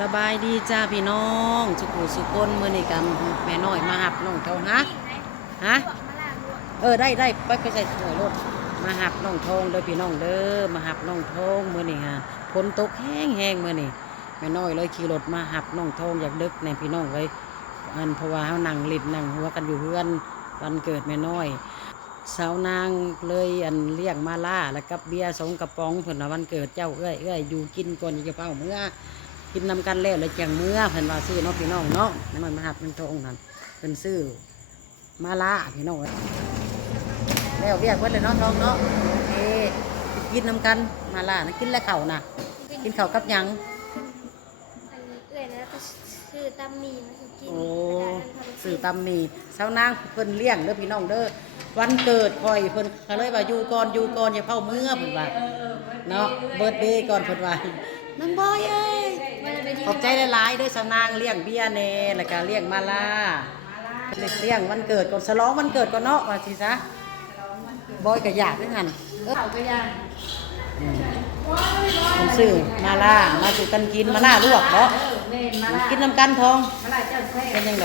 สบายดีจ้าพี่น้องสุขุสุคนมื้อนี้กันแม่น้อยมาหับน้องทองฮะได้ไปใส่ถ้วยรถมาหับน้องทองเด้อพี่น้องเด้อมาหับน้องทองมื้อนี้ฮะฝนตกแห้งมื้อนี้แม่น้อยเลยขี่รถมาหับน้องทองอยากดึกในพี่น้องเลยเพราะว่าเฮานั่งลิ้นนั่งหัวกันอยู่เฮือนวันเกิดแม่น้อยสาวนางเลยเลี้ยงมาล่าแล้วกับเบียร์2 กระป๋องเพิ่นว่าวันเกิดเจ้าเอ้ยอยู่กินก่อนอย่าเฝ้าเมื่อกินนำกันแล้วเลยจังเมื่อเพิ่นว่าซื้อเนาะพี่น้องเนาะแม่น้อยมาหับน้องทองนั่นเพิ่นซื้อมาล่าพี่น้องแล้วเรียกเพิ่นเลยเนาะทองเนาะโอเคกินนำกันมาล่านะกินแล้วเข่านะกินเข่ากับหยังเอื่อยแล้วก็ซื้อตำหมี่มากินโอ้สื่อตำหมี่เช้านางเพิ่นเลี้ยงเด้อพี่น้องเด้อวันเกิดคอยเพิ่นก็เลยว่าอยู่ก่อนอย่าเฝ้าเมื่อเพิ่นว่าเนาะเบิร์ธเดย์ก่อนเพิ่นว่าน้องบอยเอ้ยขอบใจหลายๆเด้อเช้านางเลี้ยงเบียร์แน่แล้วก็เลี้ยงมาลาเลี้ยงวันเกิดก่อนฉลองวันเกิดก่อนเนาะว่าสิซะบอยก็อยากด้วยกันก็อยากผมซื้อมาล่ามาสู่กันกินมาล่าลวกเนาะกินน้ำกันทองเป็นยังไง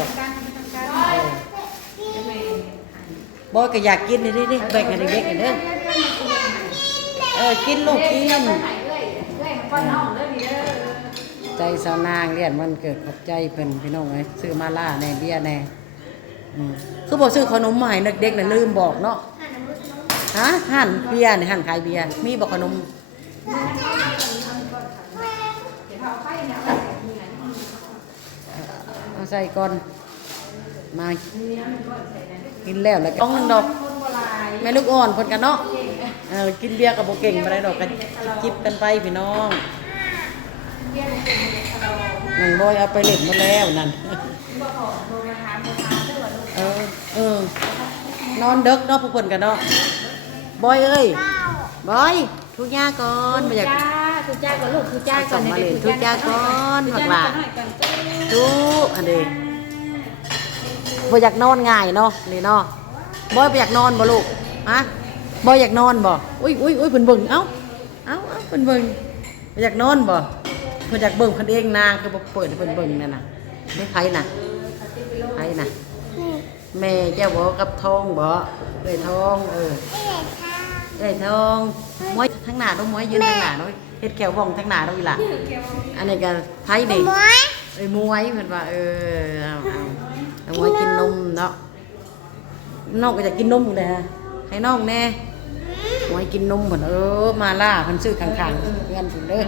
บอยก็อยากกินนี่แบ่งให้เด็กๆเด้อกินลูกกินใจสาวนางเรียนวันเกิดขอบใจเพิ่นพี่น้องเลยซื้อมาล่าแน่เบียร์แน่คือบอกซื้อขนมมาให้เด็กๆน่ะลืมบอกเนาะหั่นเบียร์นี่หั่นขายเบียร์มีบอกขนมเอาใส่ก่อนมากินแล้วต้องนึงดอกแม่ลูกอ่อนคนกันเนาะกินเบียร์กับโบเก่งมาได้ดอกกันจิบกันไปพี่น้องหนึ่งบอยเอาไปเล่นมาแล้วนั่นนอนเด็กเนาะพวกคนกันเนาะบอยเอ้ยบอยทุกย่าก่อนมาอยากทุกจ้าก่อนลูกทุกจ้าก่อนมาเล่นทุกย่าก่อนหลักหลาทุกอันเดีบอยอยากนอนง่ายเนาะนี่เนาะบอยอยากนอนบ่ลูกฮะบอยอยากนอนบ่อุ้ยเพิ่นเบิ่งเอ้าเพิ่นเบิ่งอยากนอนบ่เพิ่นอยากเบิ่งเพิ่นเองนางคือบ่เปิดเพิ่นเบิ่งนั่นน่ะไม่ไผน่ะแม่เจ้าบ่กับทองบ่เอ้ยทองเอ้ยทองมวยทั้งหน้าต้องมวยยืนทั้งหน้าเนาะเฮ็ดแก้วว่องทั้งหน้าเนาะอีหล่ะอันนี้ก็ไผนี่มวยเพิ่นว่าเอามวยกินนมเนาะน้องก็จะกินนมอยู่เลยฮะให้น้องแน่มวยกินนมเพิ่นมาล่าเพิ่นซื้อข้างๆเพื่อนเพิ่นเด้อ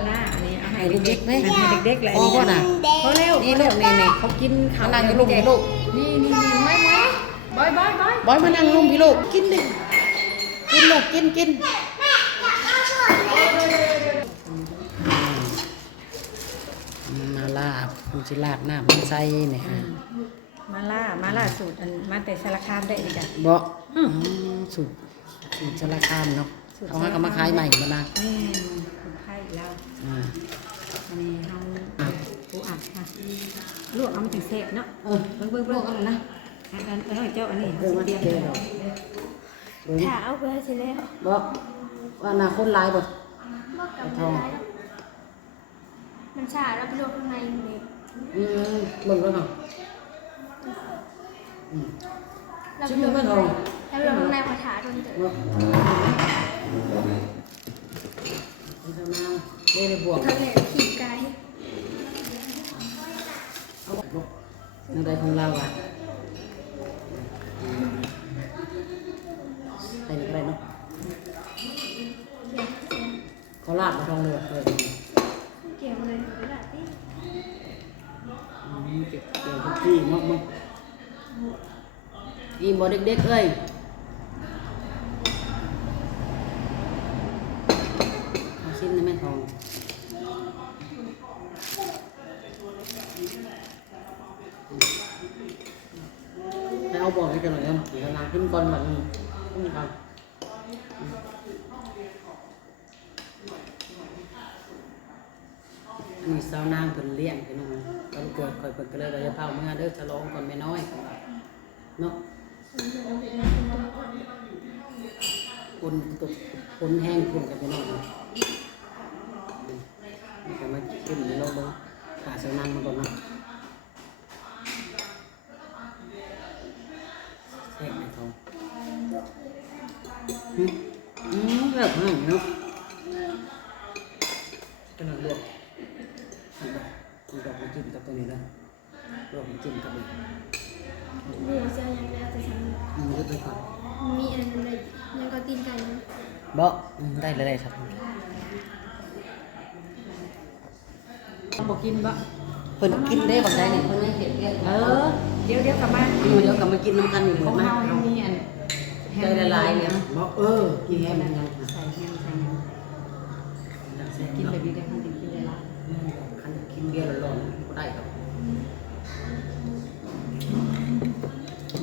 ให้เด็กๆเด้ให้เด็กๆแหละนี่น่ะพอแล้วนี่ลูกนี่เขากินข้าวนั่งอยู่ลุมพี่ลูกนี่บอยมานั่งลุมพี่ลูกกินดิกินลูกกินมาล่าผู้สิลาดน้ำมันใส่นี่ฮะมาล่าสูตรมาแต่สารคามได้อีกอ่ะบ่สูตรสารคามเนาะเอาให้เขามาขายใหม่มานะคนไข้แล้วอันนี้เขาปูอัดค่ะลวกเอามาถึงเสพเนาะเบิ่งกันเลยนะอันเจ้าอันนี้มาเจอขาเอาไปเสร็จแล้วบ่ว่านาคนลายบ่ทองมันชาแล้วไปลวกข้างในนี่เบิ่งแล้วเนาะชิ้นนึงมันทองแล้วลวกข้างในพอถาโดนเจอได้บวกทำเนี่ยขี่ไก่ในใดของเราอ่ะใครนี่ก็ได้เนาะเขาลาดมาทองเลยเกี่ยวเลยกระดาษที่เก็บเกี่ยวกับที่มากกินบ่เด็กๆเอ้ยเอาชิ้นนี้ไม่ทองให้เอาบอกให้กันหน่อยครับเดี๋ยวนาขึ้นก่อนแบบนี้ขึ้นก่อนมีสาวนางเพิ่นเลี้ยงพี่น้องตอนเกิดคอยเพิ่นก็เลยเราจะเผาเมื่อเด้อฉลองก่อนแม่น้อยเนาะคนแห้งคุณกับพี่น้องนี่ก็มาขึ้นในโลกเบิ่ง ขาใส่นั่งมาก่อนนะแซ่บไหมเขาเลิกให้เนาะกำลังลวกดอกจิ้มกับตัวนี้นะลวกจิ้มกับนี่ เดี๋ยวจะยังแล้วแต่ฉัน มันก็ไปก่อน มีอันอะไรยังก็ตีนไก่นะ บ่ได้เลยได้ครับ ต้องบอกกินบ่ เพิ่นกินได้บางได้นี่เพิ่นไม่เห็นเรียก เดี๋ยวกลับมา เดี๋ยวกลับมากินน้ำกันอยู่ ของ นะ เฮายังมีอัน ใจละลายเนี่ยบ่กินแฮมยัง ใส่แฮมใส่หยังกินแบบนี้ได้คนกินได้ละ คันกินเบียร์ร้อนๆบ่ได้ครับ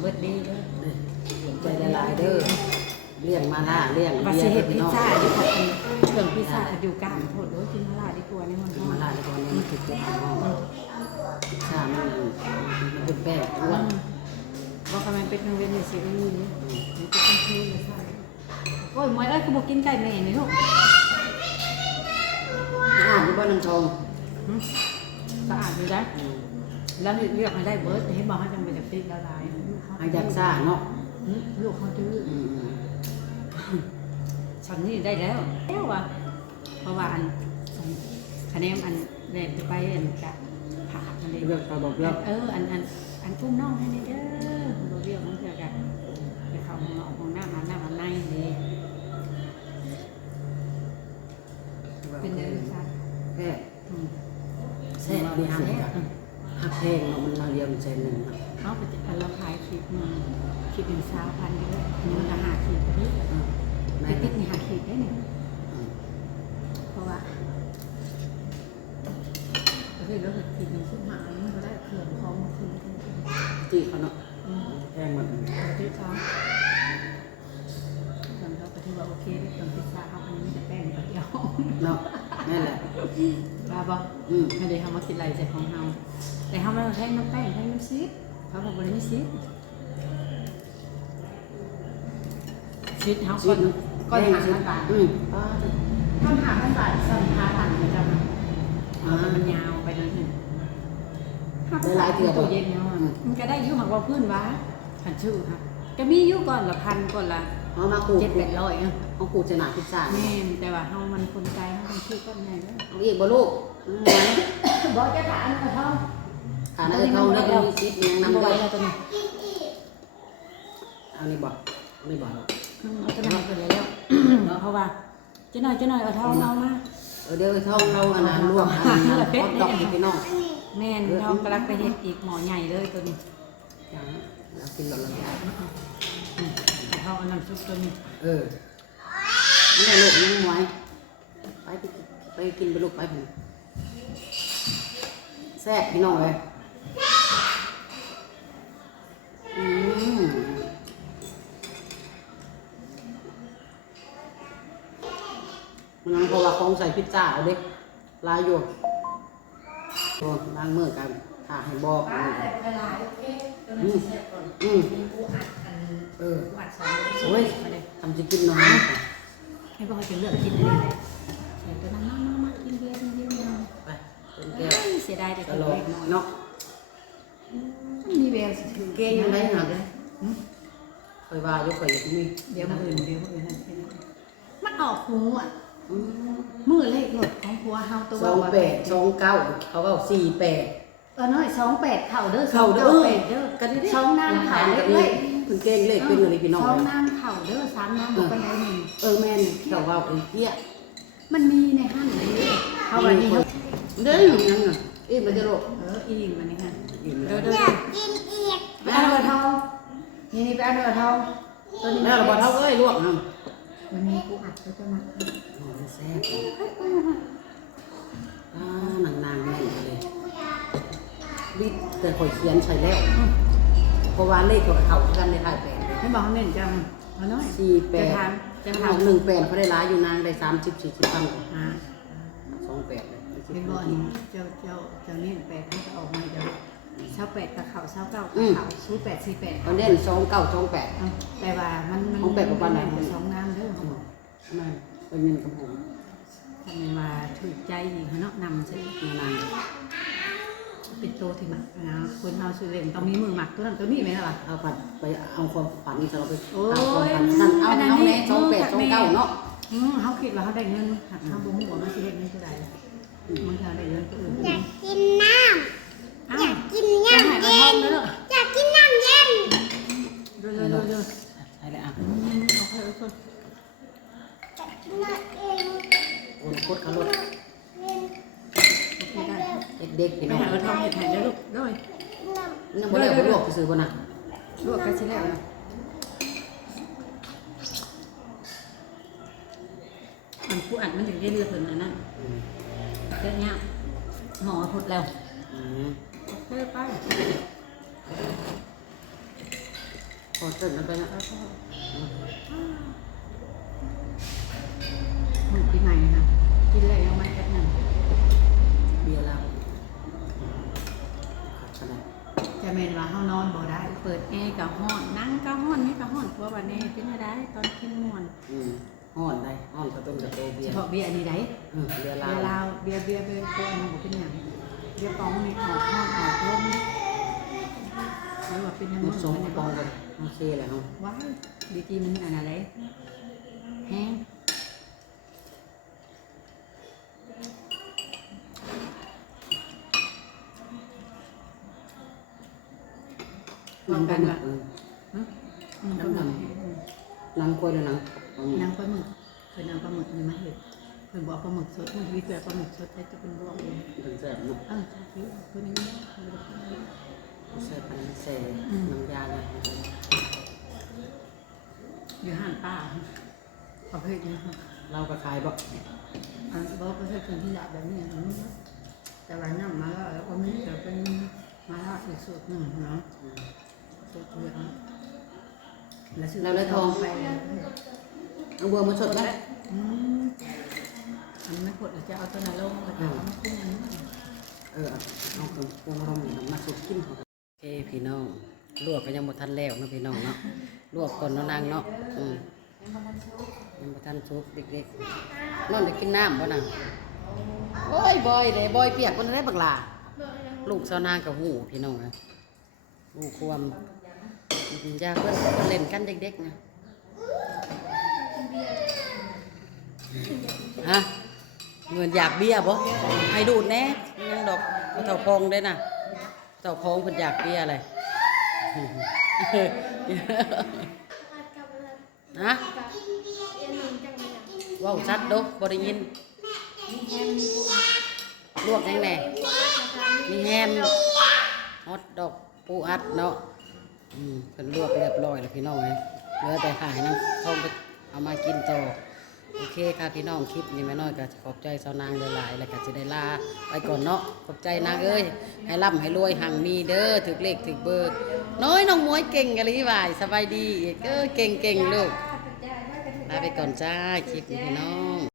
เบิดดีเด้อ ใจละลายเด้อเลี้ยงมาล่าเลี้ยง ว่า เบี สิ ยร์ เฮ็ด พี่ พิซ น้อง ซ่าอยู่กับเครื่องพิซซ่าอยู่กลางโทษเด้อกินมาลาดีกว่าในมัน กินมาล่าแล้วตอนนี้มันคือเจ็บท้องชามันเป็นแป้งอ้วน บ่คำมันเป็นทางเว้นนี่สิได้ยินนี่นี่เป็นคนที่เลยค่ะโอ้ยมวยเอ้ยคือบ่กินไก่แม่นี่ลูก อ่านอยู่บ่น้ำทอง สะอาดอยู่ได้แล้วเรียกให้ได้เบิดให้บอกให้จังไปจากติดละลาย อาอยากซ่าเนาะ ลูกเขาดื้อฉันนี่ได้แล้วว่ะเพราะว่าอันคะแนนอันแรกจะไปอันจะผ่าอันนี้ เลือกไปบอกเลือก อันพุ่มน้องให้นี่เด้อบ่เรียกมันเถื่อกันไปเข้าห้องนอกห้องน้ำอาบน้ำอาบในนี่เป็นเด้อค่ะ แค่แซ่บมีหันหักแพงเนาะมันมาเรียงเซนหนึ่ง เขาไปเราขายคลิปนึงคลิปเป็น1,000เด้อมันก็หาคลิปไปติดนี่หาคลิปได้นี่เพราะว่าประเทศเราคลิปนึงขึ้นมามันก็ได้เครื่องของมาคืน ตีเขาเนาะแพงมัน ที่สองส่วนเราก็ถือว่าโอเคเครื่องพิซซ่าเขาอันนี้มีแต่แป้งกับเดียว เนาะนั่นแหละ บ้าบ่ไม่ได้ทำมาคิดอะไรใส่ของเราแต่เขาไม่ต้องใช้น้ำแป้งใช้น้ำซีดเขาบอกว่าไม่ซีดซีดเขาก็หา1,000 บาทถ้าหา1,000 บาทสั่งหาถังมันจะมันยาวไปเลยหลายตัวเย็นเนาะมันก็ได้ยุ่งหักว่าพื้นวะขันชื่อค่ะก็มียุ่ก่อนละพันก่อนละ เอามาขูด 700เอาขูดจะหนาพิซซ่า แม่แต่ว่าเฮามันคนใจเฮาต้องชื่อก้อนใหญ่แล้ว เอาอีกบ่ลูก บอกจะถามกระท่อม ขาหน้าทองแล้วก็มีซิปยัง น้ำ นำ บ่ ด้ ไว้ วย แล้วตัวนี้ เอานี่บ่ไม่บ่ เอาตัวนั้นไปแล้วเพราะว่าจะหน่อยเอาทองเอามา เดี๋ยวทองเราอันนั้นลวกอันนั้นฮอตดอกพี่น้อง แม่นเรากำลังไปเฮ็ดอีกหมอใหญ่เลยตัวนี้ อย่างเรากินหลอดละ เอาน้ำซุปตัวนี้ ไม่ได้ลูกยังไว้ไปกินไปลูกไปผมแซ่บพี่น้องเลยมันเพราะว่าของใส่พิซซ่าเอาเด็กลายอยู่ล้างมือกันถ่าให้บอกมีกูอัดโอ้ยทำจะกินน้อย ให้พ่อจะเลือกกินอะไรใส่ตัวนั้นมากินเบียร์ ไปเป็นแก้ว เสียดายแต่ ต ตัว ลก เล็กน้อย เนาะ มีแวว เก่งยังไงหนักคอยว่ายกไปมี เดี๋ยวมืออื่นนั่นเป็นมันออกหูอ่ะมือเลขหลดของผัวเฮาตัว 28 29เขาก็48 น้อย28เข่าเด้อ เข้าเด้อ 8เด้อ กันดิ ช่องน้ำเข่า กับ เล เล ข ขคุณเก่งเลขเป็นอะไรพี่น้อง ช่องน้ำเข่าเด้อ3น้ำบ่เป็นไรหนึ่ง แม่นเขาว่าเพี้ย มันมีในห้างเลยเขาว่านี่ เด้อยังอ่ะมันจะโลก อีหลิงมันนี่ค่ะ อิ่ม เด้ แล้ อ ว กินอีก ไปเอาเบอร์ทองนี่ไปเอาเบอร์ทองตัวนี้ แล้วเราบอกเท่าเอ้ยลวกนะ มันมีกูอัดตัวมา แซ่บนางแม่นเลยบิดแต่ข่อยเขียนใช่แล้วเพราะว่าเลขกับเขากันในถ่าย8 ให้บอกให้เม่นจังเอาน้อย 48จะทำ18เขาได้ร้ายอยู่นางได้30-40พัน28เลย เป็นบ่อนี่เจ้านี่แปดมันจะออกมาเดี๋ยว28กับเขา29กับเขา0848 เขาเล่น2928 แต่ว่ามัน ของแปดกับวันไหน สองน้ำเด้อ นั่นเป็นเงินกับผม ทำไมมาถูกใจอีกเนาะนำใช่ นาน เป็นโตที่หมักนะคนเฮาซื้อเล่นต้องมีมือหมักตัวนั้นตัวนี้ไหมล่ะ เอาผัดไปเอาความฝันจะเราไป โอ้ ตามความ ย ฝันนั่นเอา อัน เอา นี้ แน่ช่อง8ช่อง9เนาะ เฮาคิดว่าเฮาได้เงินหักเฮาบ่ฮู้ว่ามันสิเฮ็ดเงินเท่าใดมันเฮาได้เงินตัวอื่น อยากกินน้ำอยากกิน จะให้ น้ำ มา เย็ ท่อง น เด้อ อยากกินน้ำเย็น เร็วๆ ใช่เลยอ่ะ โอเค อยากกินน้ำเย็น โอนโคตรเขาลด เย็น เด็กๆพี่ ไป น้อง หาเราทำเห็ดแผ่นได้ลูกด้วย น้ำ นั่งบ่ได้บ่ลวกซื้อบ่น่ะ ลวกกันสิแล้วมันผู้อัดมันถึงได้เลือดเพิ่นอันนั้นเจ้าเนี่ยห่อพดแล้ว อืม เพื่อไป พอเสร็จแล้วไปนะ มึงปีใหม่นะกินอะไรเอามาแค่นั้น เบียร์เราขนาด จะเมนว่าเฮานอนบ่ได้เปิดแอร์กับห้อนนั่งก็ห้อนนี่ก็ห้อนเพราะว่าแน่เป็นอะไรตอนกินม่วน ห้อนได้ห้อนก็ต้มกับโตเบี เฉ ยร์ พาะเบียร์อันนี้ได้ เบียร์ เบีย ลาว ร์ลาวเบียร์ตัวมันบ่เป็นหยังเบียร์ปองนี่ออกห้อนออกลมหรือว่าเป็นยัง มุ ไง กสองปองกันโอเคแหละเนาะ ว้ายดีจีมันอันอะไรแห้งวางกันว่ะน้ำหนัก นังกล้วยหรือนัง นางปลาหมึกเคยนางปลาหมึกมีมาเห็ดเคยบอกปลาหมึกสดมันมีเกลือปลาหมึกสดแต่จะเป็นบวกเอง ถึงแซ่บเนาะ ใช่ที่ตัวนี้ แซ่บปันแซ่น้ำยาเนี่ย อยู่ห่านป้าประเภทนี้ค่ะ เราก็ขายบ่ อันบอกประเภทคนที่อยากแบบนี้แต่ว่าน้ำมาแล้วก็มีแต่เป็นมาล่าอีกสูตรหนึ่งเนาะสูตรเยอะแล้วเลยทองไป เอาบัวมาชดแล้ว อันไม่กดจะเอาตัวนั้นลงแล้วก็เอามาขึ้นอันนี้ เอาเครื่องปรุงรสนี่มาสุกกินโอเคพี่น้องลวกก็ยังบ่ทันแล้วเนาะพี่น้องเนาะลวกก่อนเนาะนางเนาะยังบ่ทันสุกเด็กๆนอนได้กินน้ำบ่น่ะโอ้ยบอยเด้บอยเปียกคนได้บักหลาลูกสาวนางกับหูพี่น้องนะหูความยาเพิ่นเล่นกันเด็กๆนะฮะเงินอยากเบี้ยบ่ให้ดูดแน่ยังดอกเต่าพองได้น่ะเต่าพองเพิ่นอยากเบี้ยอะไรฮะว้าวชัดเด้อบ่ได้ยินลวกยังแน่มีแฮมฮอทดอกปูอัดเนาะเพิ่นลวกเรียบร้อยแล้วพี่น้องเอ้ยเหลือแต่หายน้ำส้มไปเอามากินต่อโอเคค่ะพี่น้องคลิปนี้แม่น้อยก็ขอบใจสาวนางหลายๆแล้วก็สิได้ลาไปก่อนเนาะขอบใจนางเอ้ยให้ร่ำให้รวยหังมีเด้อถึกเลขถึกเบอร์น้อยน้องมวยเก่งกะลีวายสบายดีอีกเก่งลูกลาไปก่อนจ้าคลิปนี้พี่น้อง